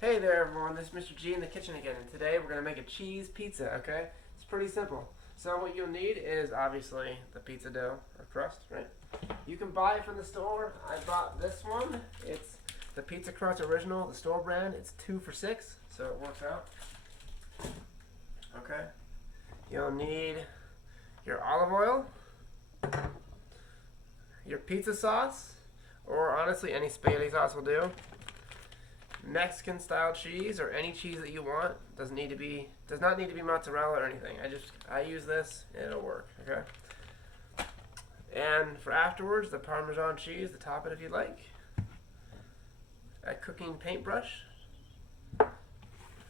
Hey there everyone, this is Mr. G in the kitchen again, and today we're going to make a cheese pizza, okay? It's pretty simple. So what you'll need is obviously the pizza dough, or crust, right? You can buy it from the store. I bought this one. It's the Pizza Crust Original, the store brand. It's 2 for $6, so it works out. Okay. You'll need your olive oil, your pizza sauce, or honestly any spaghetti sauce will do. Mexican style cheese or any cheese that you want. Does not need to be mozzarella or anything. I use this and it'll work, okay? And for afterwards, the Parmesan cheese to top it if you like. A cooking paintbrush,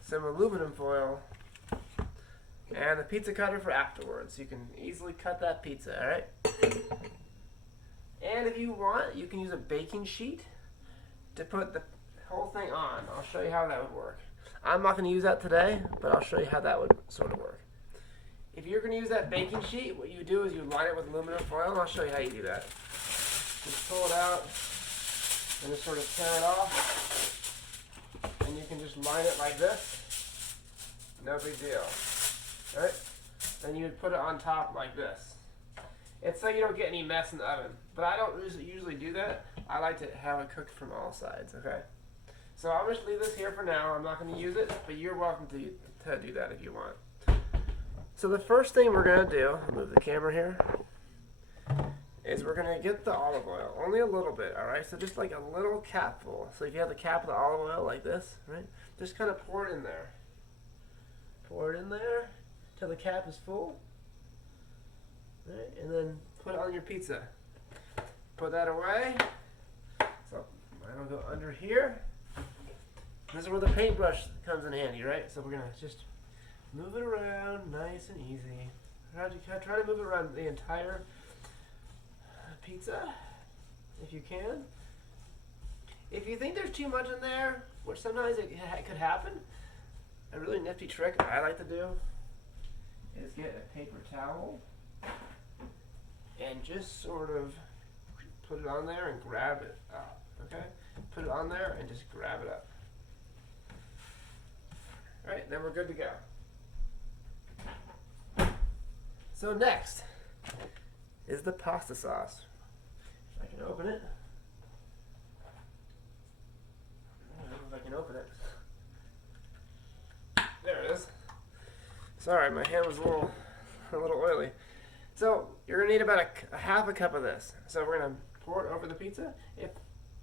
some aluminum foil, and the pizza cutter for afterwards. You can easily cut that pizza, alright? And if you want, you can use a baking sheet to put the whole thing on. I'll show you how that would work. I'm not going to use that today, but I'll show you how that would sort of work. If you're going to use that baking sheet, what you do is you line it with aluminum foil, and I'll show you how you do that. Just pull it out and just sort of tear it off, and you can just line it like this. No big deal. Alright? Then you would put it on top like this. It's so you don't get any mess in the oven. But I don't usually do that. I like to have it cooked from all sides, okay? So I'll just leave this here for now. I'm not going to use it, but you're welcome to do that if you want. So the first thing we're going to do, I'll move the camera here, is we're going to get the olive oil. Only a little bit, alright? So just like a little capful. So if you have the cap of the olive oil like this, right? Just kind of pour it in there. Pour it in there till the cap is full. Right? And then put it on your pizza. Put that away. So mine will go under here. This is where the paintbrush comes in handy, right? So we're going to just move it around nice and easy. Try to move it around the entire pizza, if you can. If you think there's too much in there, which sometimes it could happen, a really nifty trick I like to do is get a paper towel and just sort of put it on there and grab it up, okay? Put it on there and just grab it up. Alright, then we're good to go. So next is the pasta sauce. If I can open it. I don't know if I can open it. There it is. Sorry, my hand was a little oily. So you're gonna need about a half a cup of this. So we're gonna pour it over the pizza. If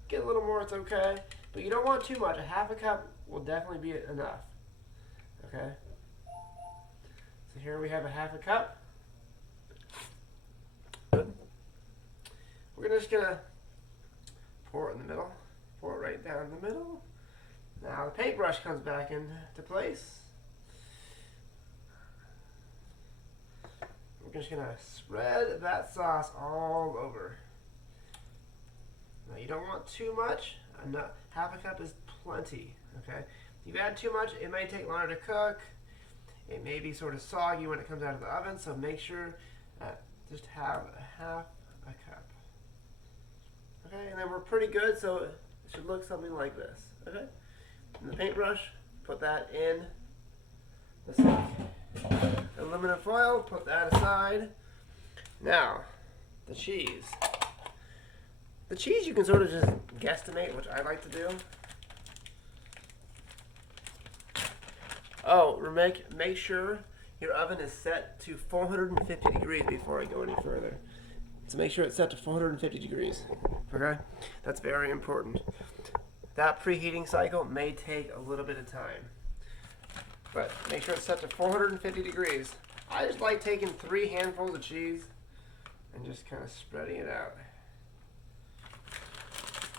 get a little more, it's okay, but you don't want too much. A half a cup will definitely be enough. Okay. So here we have a half a cup. Good. We're just gonna pour it in the middle. Pour it right down the middle. Now the paintbrush comes back into place. We're just gonna spread that sauce all over. Now you don't want too much. Half a cup is plenty. Okay. If you add too much, it may take longer to cook. It may be sort of soggy when it comes out of the oven. So make sure just have a half a cup. Okay, and then we're pretty good. So it should look something like this. Okay. And the paintbrush, put that in the sink. Aluminum foil, put that aside. Now, the cheese. The cheese you can sort of just guesstimate, which I like to do. Oh, make sure your oven is set to 450 degrees before I go any further. So make sure it's set to 450 degrees. Okay? That's very important. That preheating cycle may take a little bit of time. But make sure it's set to 450 degrees. I just like taking 3 handfuls of cheese and just kind of spreading it out.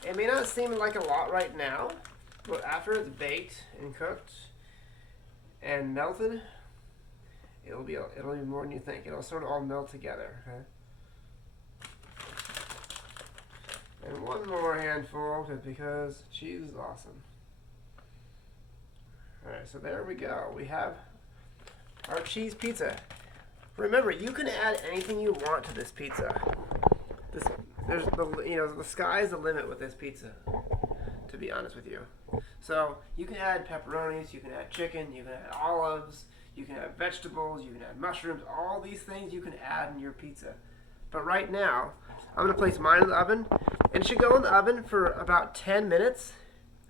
It may not seem like a lot right now, but after it's baked and cooked and melted, it'll be more than you think. It'll sort of all melt together. Okay? And one more handful, because cheese is awesome. Alright, so there we go. We have our cheese pizza. Remember, you can add anything you want to this pizza. The sky's the limit with this pizza. to be honest with you. So you can add pepperonis, you can add chicken, you can add olives, you can add vegetables, you can add mushrooms, all these things you can add in your pizza. But right now, I'm going to place mine in the oven, and it should go in the oven for about 10 minutes,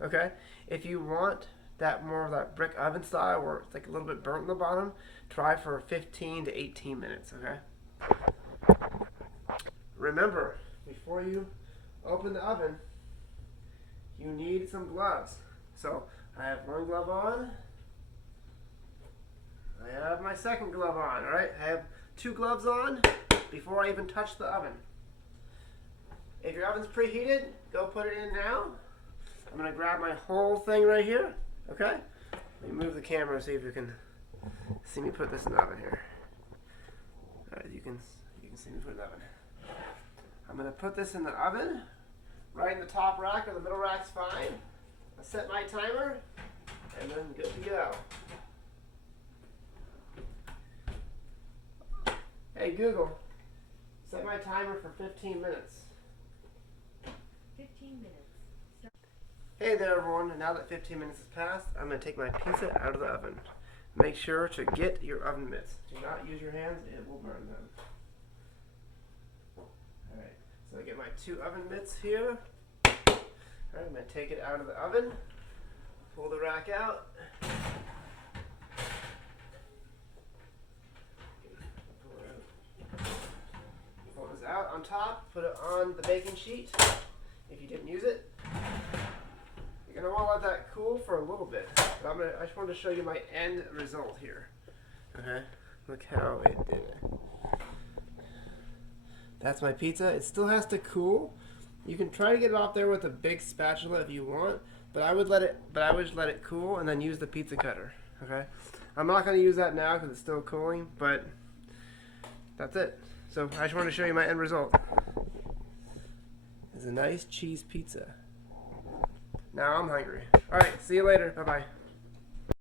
okay? If you want that more of that brick oven style where it's like a little bit burnt on the bottom, try for 15 to 18 minutes, okay? Remember, before you open the oven, you need some gloves. So I have one glove on. I have my second glove on, all right? I have 2 gloves on before I even touch the oven. If your oven's preheated, go put it in now. I'm gonna grab my whole thing right here, okay? Let me move the camera, see if you can see me put this in the oven here. All right, you can see me put it in the oven. I'm gonna put this in the oven, right in the top rack or the middle rack's fine. I set my timer, and then good to go. Hey Google, set my timer for 15 minutes. 15 minutes. Hey there everyone, and now that 15 minutes has passed, I'm going to take my pizza out of the oven. Make sure to get your oven mitts. Do not use your hands, it will burn them. Alright, so I get my 2 oven mitts here. Alright, I'm going to take it out of the oven, pull the rack out. Pull this out on top, put it on the baking sheet if you didn't use it. You're going to want to let that cool for a little bit. But I just wanted to show you my end result here. Okay, look how it did it. That's my pizza. It still has to cool. You can try to get it off there with a big spatula if you want, but I would let it cool and then use the pizza cutter. Okay, I'm not going to use that now because it's still cooling, but that's it. So I just wanted to show you my end result. It's a nice cheese pizza. Now I'm hungry. All right, see you later. Bye-bye.